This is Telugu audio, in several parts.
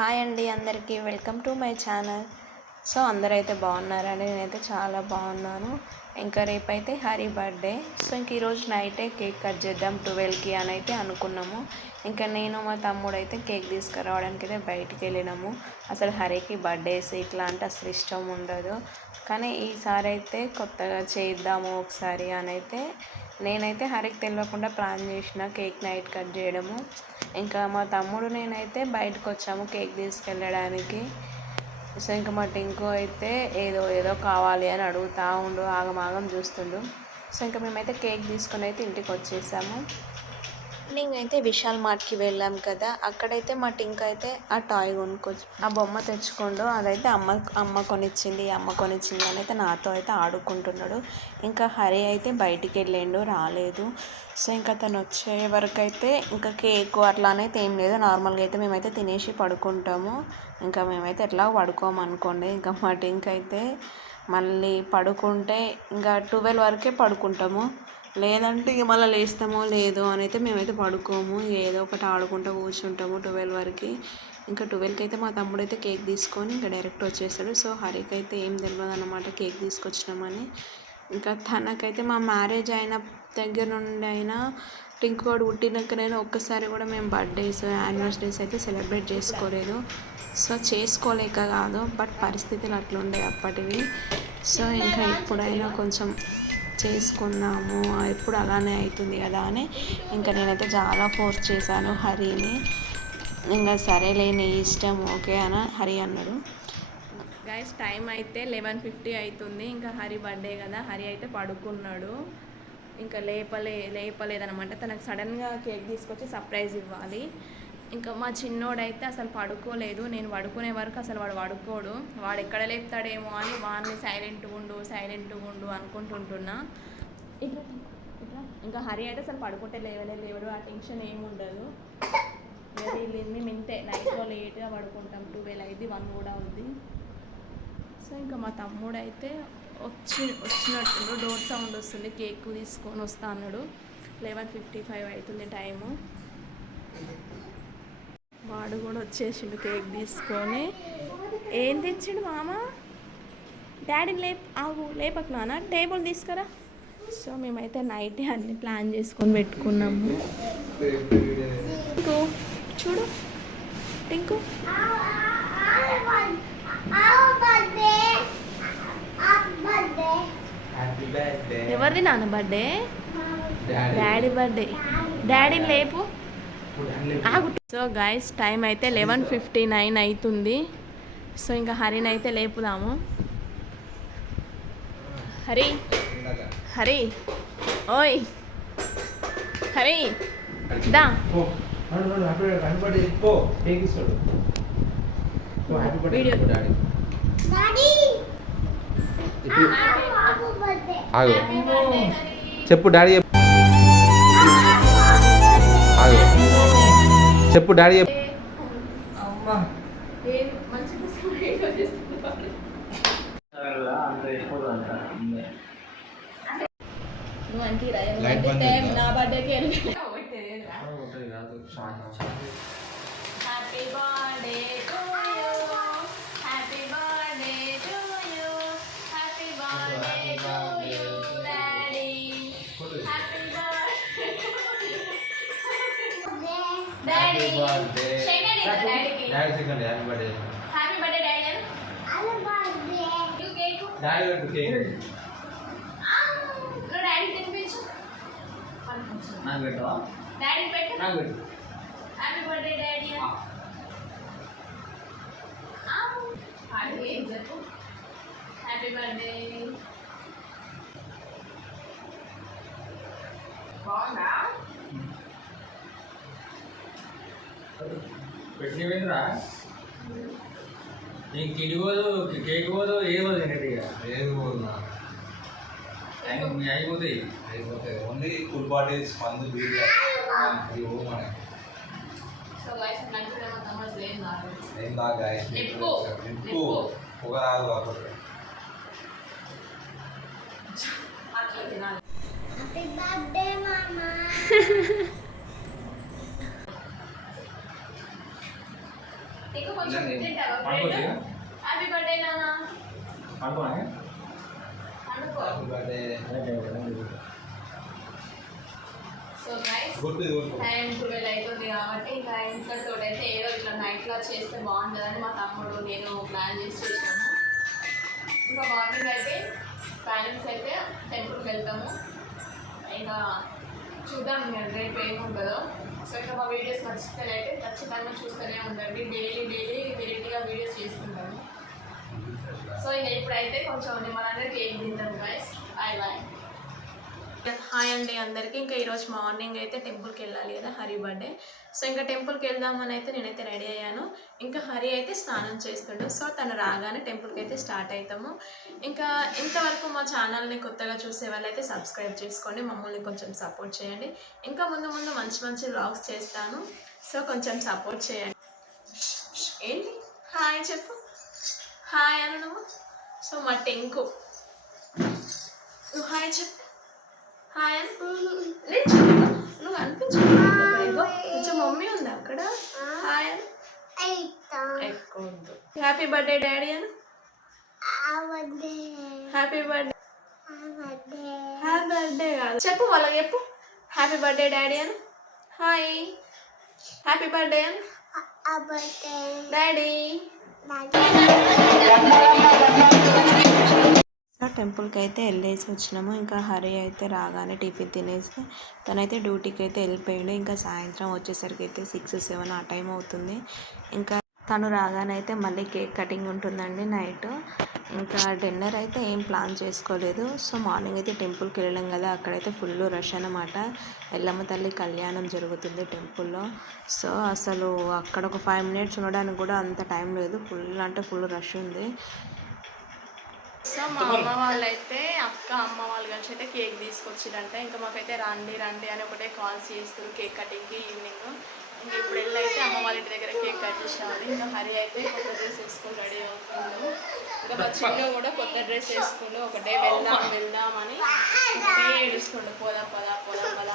హాయ్ అండి అందరికీ welcome to my channel. So అందరైతే బాగున్నారండి, నేనైతే చాలా బాగున్నాను. ఇంకా రేపైతే హరి బర్త్డే. సో ఇంక ఈరోజు నైటే కేక్ కట్ చేద్దాం 12కి అని అయితే అనుకున్నాము. ఇంకా నేను మా తమ్ముడు అయితే కేక్ తీసుకురావడానికి అయితే బయటికి వెళ్ళినాము. అసలు హరికి బర్త్డేస్ ఇట్లా అంటే అసలు ఇష్టం ఉండదు, కానీ ఈసారి అయితే కొత్తగా చేద్దాము ఒకసారి అని అయితే నేనైతే హరికి తెలియకుండా ప్లాన్ చేసిన కేక్ నైట్ కట్ చేయడము. ఇంకా మా తమ్ముడు నేనైతే బయటకు వచ్చాము కేక్ తీసుకెళ్ళడానికి. సో ఇంకా మా టింకు అయితే ఏదో ఏదో కావాలి అని అడుగుతూ ఉండు, ఆగమాగం చూస్తుండు. సో ఇంకా మేమైతే కేక్ తీసుకొని అయితే ఇంటికి వచ్చేసాము. మార్నింగ్ అయితే విశాల్ మార్ట్కి వెళ్ళాం కదా, అక్కడైతే మా టింక్ అయితే ఆ టాయ్ కొనుక్కొచ్చు, ఆ బొమ్మ తెచ్చుకోండు. అదైతే అమ్మ కొనిచ్చింది అని అయితే నాతో అయితే ఆడుకుంటున్నాడు. ఇంకా హరి అయితే బయటికి వెళ్ళిండు, రాలేదు. సో ఇంకా తను వచ్చే వరకు అయితే ఇంకా కేక్ అట్లా అయితే ఏం లేదు, నార్మల్గా అయితే మేమైతే తినేసి పడుకుంటాము. ఇంకా మేమైతే ఎట్లా పడుకోమనుకోండి. ఇంకా మా టింక్ అయితే మళ్ళీ పడుకుంటే ఇంకా 12 వరకే పడుకుంటాము, లేదంటే ఇక మళ్ళీ లేస్తామో లేదో అని అయితే మేమైతే పడుకోము, ఏదో ఒకటి ఆడుకుంటూ కూర్చుంటాము 12 వరకు. ఇంకా 12కి అయితే మా తమ్ముడు అయితే కేక్ తీసుకొని ఇంకా డైరెక్ట్ వచ్చేసాడు. సో హరికి అయితే ఏం తెలియదు అన్నమాట కేక్ తీసుకొచ్చినామని. ఇంకా తనకైతే మా మ్యారేజ్ అయిన దగ్గర నుండి అయినా టింకువాడు పుట్టినాకనైనా ఒక్కసారి కూడా మేము బర్త్డేస్ యానివర్సరీస్ అయితే సెలబ్రేట్ చేసుకోలేదు. సో చేసుకోలేక కాదు, బట్ పరిస్థితులు అట్లుండే అప్పటివి. సో ఇంకా ఇప్పుడైనా కొంచెం చేసుకున్నాము, ఎప్పుడు అలానే అవుతుంది కదా అని ఇంకా నేనైతే చాలా ఫోర్స్ చేశాను హరిని. ఇంకా సరేలే నీ ఇష్టం ఓకే అని హరి అన్నాడు. గైస్ టైం అయితే 11:50 అవుతుంది. ఇంకా హరి బర్త్డే కదా, హరి అయితే పడుకున్నాడు. ఇంకా లేపలేదనమాట. తనకు సడన్గా కేక్ తీసుకొచ్చి సర్ప్రైజ్ ఇవ్వాలి. ఇంకా మా చిన్నోడైతే అసలు పడుకోలేదు. నేను పడుకునే వరకు అసలు వాడు పడుకోడు. వాడు ఎక్కడ లేపుతాడేమో అని వాడిని సైలెంట్గా ఉండు అనుకుంటుంటున్నా. ఇట్లా ఇంకా హరి అయితే అసలు పడుకుంటే లేవడు, ఆ టెన్షన్ ఏమి ఉండదు. వీళ్ళని మింతే నైట్లో లేట్గా పడుకుంటాం, 12 అయింది, 1 కూడా ఉంది. సో ఇంకా మా తమ్ముడు అయితే వచ్చినట్టు డోర్ సౌండ్ వస్తుంది, కేక్ తీసుకొని వస్తా అన్నాడు. 11:55 అవుతుంది టైము. వాడు కూడా వచ్చేసిండు కేక్ తీసుకొని. ఏం తెచ్చిండు మామ? డాడీని లేపకు నాన్న, టేబుల్ తీసుకురా. సో మేమైతే నైట్ అన్ని ప్లాన్ చేసుకొని పెట్టుకున్నాము. చూడు టింకు, ఎవరిది నాన్న బర్త్డే? Daddy birthday. డాడీని లేపు. సో గైస్ టైం అయితే 11:59 అవుతుంది. సో ఇంకా హరిని అయితే లేపుదాము. హరి ఓయ్ హరి దా. చెప్పు డాడీ, చెప్పు డాడీ. నా బర్త్డేకి హ్యాపీ బర్త్డే. బాగుందా? పెట్టినరా నీకు తిరిగోదు, కేక్ పోదు, ఏమోదు ఏది పోదున్నా అయిపోతాయి. ఓన్లీ కూల్ బాటిల్స్ మందు బీర్ ఏం బాగా పొగ రాదు కాబట్టి. ఇంకా కొంచెం నేను తింటావా అనుకోవచ్చు బ్రెడ్? ఇక? హ్యాపీ బర్త్డే నాన్న. అనుకోనే అనుకో. Happy birthday. సో గైస్ గుర్తు గుర్తు. 9-12 అవుతుంది కాబట్టి ఇంకా ఇంట్లో అయితే ఏదో ఇట్లా నైట్లో చేస్తే బాగుంటుందని మా తమ్ముడు నేను ప్లాన్ చేసి చేసాము. ఇంకా మార్నింగ్ అయితే పేరెంట్స్ అయితే టెంపుల్కి వెళ్తాము. ఇంకా చూద్దాం రేపు ఏముంటుందో. సో ఇంకా మా వీడియోస్ నచ్చితేనైతే ఖచ్చితంగా చూస్తూనే ఉండండి. డైలీ వెరైటీగా వీడియోస్ చేస్తుంటాము. సో ఇంకా ఇప్పుడైతే కొంచెం నిమ్మలంగా కేక్ తింటాం గైస్. బాయ్. హాయ్ అండి అందరికీ. ఇంకా ఈరోజు మార్నింగ్ అయితే టెంపుల్కి వెళ్ళాలి కదా, హరి బర్త్డే. సో ఇంకా టెంపుల్కి వెళ్దామని అయితే నేనైతే రెడీ అయ్యాను. ఇంకా హరి అయితే స్నానం చేస్తుండు. సో తను రాగానే టెంపుల్కి అయితే స్టార్ట్ అవుతాము. ఇంకా ఇంతవరకు మా ఛానల్ని కొత్తగా చూసే వాళ్ళైతే సబ్స్క్రైబ్ చేసుకోండి, మమ్మల్ని కొంచెం సపోర్ట్ చేయండి. ఇంకా ముందు మంచి మంచి వ్లాగ్స్ చేస్తాను. సో కొంచెం సపోర్ట్ చేయండి. ఏంటి హాయ్ చెప్పు, హాయ్ అను నువ్వు. సో మా టెంకు నువ్వు హాయ్ చెప్పు, హాయ్ అని. నువ్వు అనిపించు కొంచెం మమ్మీ ఉంది అక్కడ. హాయ్ అని ఎక్కువ వద్దు. హ్యాపీ బర్త్డే డాడీ అని. Happy birthday. హ్యాపీ బర్త్డే కాదు చెప్పు, వాళ్ళకి చెప్పు హ్యాపీ బర్త్డే డాడీ అని. హాయ్ హ్యాపీ బర్త్డే అని డాడీ. టెంపుల్కి అయితే వెళ్ళేసి వచ్చినాము. ఇంకా హరి అయితే రాగానే టిఫిన్ తినేసి తనైతే డ్యూటీకి అయితే వెళ్ళిపోయాడు. ఇంకా సాయంత్రం వచ్చేసరికి అయితే 6-7 ఆ టైం అవుతుంది. ఇంకా తను రాగానే అయితే మళ్ళీ కేక్ కటింగ్ ఉంటుందండి నైట్. ఇంకా డిన్నర్ అయితే ఏం ప్లాన్ చేసుకోలేదు. సో మార్నింగ్ అయితే టెంపుల్కి వెళ్ళాం కదా, అక్కడైతే ఫుల్ రష్ అనమాట. ఎల్లమ్మ తల్లి కళ్యాణం జరుగుతుంది టెంపుల్లో. సో అసలు అక్కడ ఒక 5 minutes ఉండడానికి కూడా అంత టైం లేదు. ఫుల్ అంటే ఫుల్ రష్ ఉంది. సో మా అమ్మ వాళ్ళైతే అమ్మ వాళ్ళు కలిసి అయితే కేక్ తీసుకొచ్చిరంట. ఇంకా మాకైతే రండి అని ఒకటే కాల్స్ చేస్తారు కేక్ కటింగ్కి ఈవినింగ్. ఇంకా ఇప్పుడు వెళ్ళి అయితే అమ్మ వాళ్ళ ఇంటి దగ్గర కేక్ కట్ చేసామని. ఇంకా హరి అయితే కొత్త డ్రెస్ వేసుకొని రెడీ అవుతున్నాడు. ఇంకా మా చిన్న కూడా కొత్త డ్రెస్ వేసుకుంటూ ఒకటే వెళ్దామని ఒకటే ఏడుస్తుండు పోదా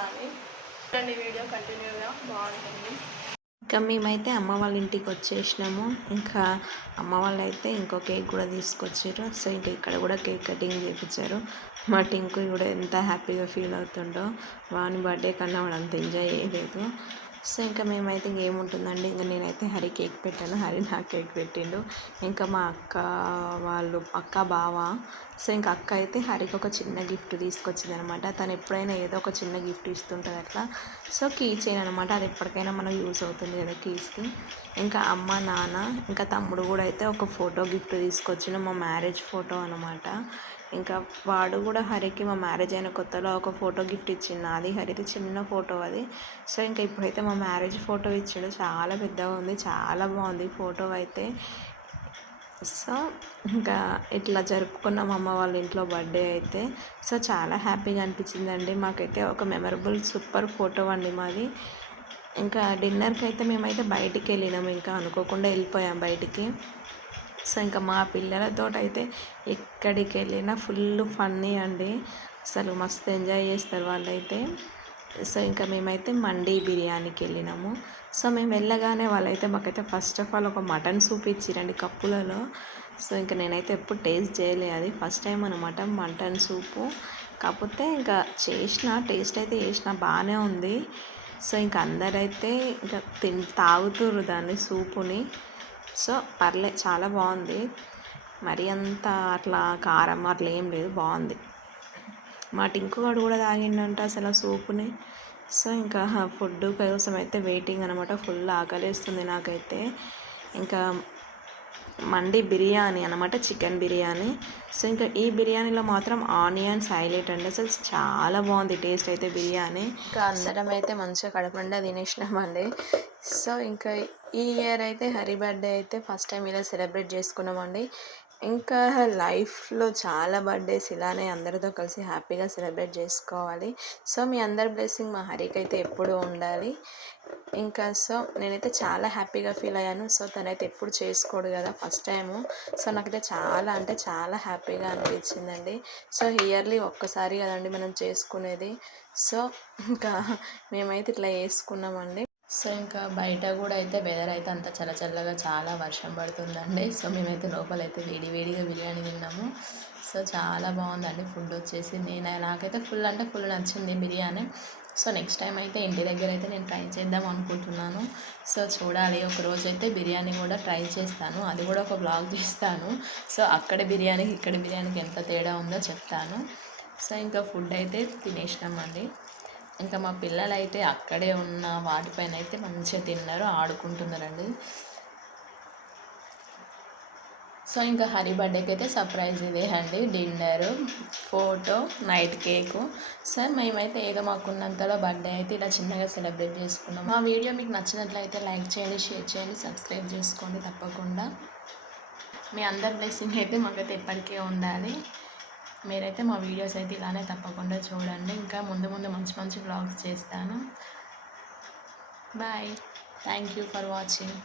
అని. వీడియో కంటిన్యూగా బాగుంటుంది. ఇంకా మేమైతే అమ్మ వాళ్ళ ఇంటికి వచ్చేసినాము. ఇంకా అమ్మ వాళ్ళు అయితే ఇంకో కేక్ కూడా తీసుకొచ్చారు. సో ఇంకా ఇక్కడ కూడా కేక్ కటింగ్ చేయించారు. మా టింకు కూడా ఎంత హ్యాపీగా ఫీల్ అవుతుండో. వాని బర్త్డే కన్నా వాడు అంత ఎంజాయ్ చేయలేదు. సో ఇంకా మేమైతే ఇంకేముంటుందండి, ఇంకా నేనైతే హరి కేక్ పెట్టాను, హరి నా కేక్ పెట్టిండు. ఇంకా మా అక్క బావ. సో ఇంకా అక్క అయితే హరికి ఒక చిన్న గిఫ్ట్ తీసుకొచ్చింది అనమాట. తను ఎప్పుడైనా ఏదో ఒక చిన్న గిఫ్ట్ ఇస్తుంటుంది అట్లా. సో కీ చైన్ అనమాట, అది ఎప్పటికైనా మనకు యూజ్ అవుతుంది కదా కీస్కి. ఇంకా అమ్మ నాన్న ఇంకా తమ్ముడు కూడా అయితే ఒక ఫోటో గిఫ్ట్ తీసుకొచ్చిన, మా మ్యారేజ్ ఫోటో అనమాట. ఇంకా వాడు కూడా హరికి మా మ్యారేజ్ అయిన కొత్తలో ఒక ఫోటో గిఫ్ట్ ఇచ్చిండు. అది హరికి చిన్న ఫోటో అది. సో ఇంకా ఇప్పుడైతే మా మ్యారేజ్ ఫోటో ఇచ్చాడు, చాలా పెద్దగా ఉంది, చాలా బాగుంది ఫోటో అయితే. సో ఇంకా ఇట్లా జరుపుకున్నాం అమ్మ వాళ్ళ ఇంట్లో బర్త్డే అయితే. సో చాలా హ్యాపీగా అనిపించిందండి మాకైతే. ఒక మెమరబుల్ సూపర్ ఫోటో అండి మాది. ఇంకా డిన్నర్కి అయితే మేమైతే బయటికి వెళ్ళినాము, ఇంకా అనుకోకుండా వెళ్ళిపోయాం బయటికి. సో ఇంకా మా పిల్లలతో అయితే ఎక్కడికి వెళ్ళినా ఫుల్ ఫన్నీ అండి, అసలు మస్తు ఎంజాయ్ చేస్తారు వాళ్ళైతే. సో ఇంకా మేమైతే మండీ బిర్యానీకి వెళ్ళినాము. సో మేము వెళ్ళగానే వాళ్ళైతే మాకైతే ఫస్ట్ ఆఫ్ ఆల్ ఒక మటన్ సూప్ ఇచ్చిరండి కప్పులలో. సో ఇంకా నేనైతే ఎప్పుడు టేస్ట్ చేయలే, అది ఫస్ట్ టైం అనమాట మటన్ సూపు. కాకపోతే ఇంకా టేస్ట్ అయితే చేసిన బాగానే ఉంది. సో ఇంకా అందరైతే ఇంకా తాగుతుర్రు దాన్ని సూపుని. సో చాలా బాగుంది, మరి అంత అట్లా కారం అట్లా ఏం లేదు, బాగుంది. మా టింకుగాడు కూడా తాగిండంట అసలు ఆ సూపుని. సో ఇంకా ఫుడ్ కోసం అయితే వెయిటింగ్ అనమాట. ఫుల్ ఆకలిస్తుంది నాకైతే. ఇంకా మండి బిర్యానీ అనమాట, చికెన్ బిర్యానీ. సో ఇంకా ఈ బిర్యానీలో మాత్రం ఆనియన్స్ హైలైట్ అండి, అసలు చాలా బాగుంది టేస్ట్ అయితే బిర్యానీ. ఇంకా అందరం అయితే మంచిగా కడుపు నిండా తినేసినామండి. సో ఇంకా ఈ ఇయర్ అయితే హరి బర్త్డే అయితే ఫస్ట్ టైం ఇలా సెలబ్రేట్ చేసుకున్నామండి. ఇంకా లైఫ్లో చాలా బర్త్డేస్ ఇలానే అందరితో కలిసి హ్యాపీగా సెలబ్రేట్ చేసుకోవాలి. సో మీ అందరి బ్లెస్సింగ్ మా హరికి అయితే ఎప్పుడూ ఉండాలి. ఇంకా సో నేనైతే చాలా హ్యాపీగా ఫీల్ అయ్యాను. సో తనైతే ఎప్పుడు చేసుకోడు కదా, ఫస్ట్ టైము. సో నాకైతే చాలా అంటే చాలా హ్యాపీగా అనిపించిందండి. సో ఇయర్లీ ఒక్కసారి కదండి మనం చేసుకునేది. సో ఇంకా మేమైతే ఇట్లా చేసుకున్నామండి. సో ఇంకా బయట కూడా అయితే వెదర్ అయితే అంత చల్లగా చాలా వర్షం పడుతుందండి. సో మేమైతే లోపలైతే వేడిగా బిర్యానీ తిన్నాము. సో చాలా బాగుందండి ఫుడ్ వచ్చేసి. నాకైతే ఫుల్ అంటే ఫుల్ నచ్చింది బిర్యానీ. సో నెక్స్ట్ టైం అయితే ఇంటి దగ్గర అయితే నేను ట్రై చేద్దాం అనుకుంటున్నాను. సో చూడాలి, ఒకరోజు అయితే బిర్యానీ కూడా ట్రై చేస్తాను, అది కూడా ఒక బ్లాగ్ చేస్తాను. సో అక్కడ బిర్యానీకి ఇక్కడ బిర్యానీకి ఎంత తేడా ఉందో చెప్తాను. సో ఇంకా ఫుడ్ అయితే తినేసినామండి. ఇంకా మా పిల్లలు అయితే అక్కడే ఉన్న వాటిపైన అయితే మంచిగా తిన్నారు, ఆడుకుంటున్నారండి. సో ఇంకా హరి బర్త్డేకి అయితే సర్ప్రైజ్ ఇదే అండి, dinner, photo, night cake. So మేమైతే ఏదో మాకున్నంతలో బర్త్డే అయితే ఇలా చిన్నగా సెలబ్రేట్ చేసుకున్నాం. మా వీడియో మీకు నచ్చినట్లయితే లైక్ చేయండి, షేర్ చేయండి, సబ్స్క్రైబ్ చేసుకోండి తప్పకుండా. మీ అందరి బ్లెస్సింగ్ అయితే మాకైతే ఎప్పటికీ ఉండాలి. మీరైతే మా వీడియోస్ అయితే ఇలానే తప్పకుండా చూడండి. ఇంకా ముందు మంచి వ్లాగ్స్ చేస్తాను. Bye, thank you for watching.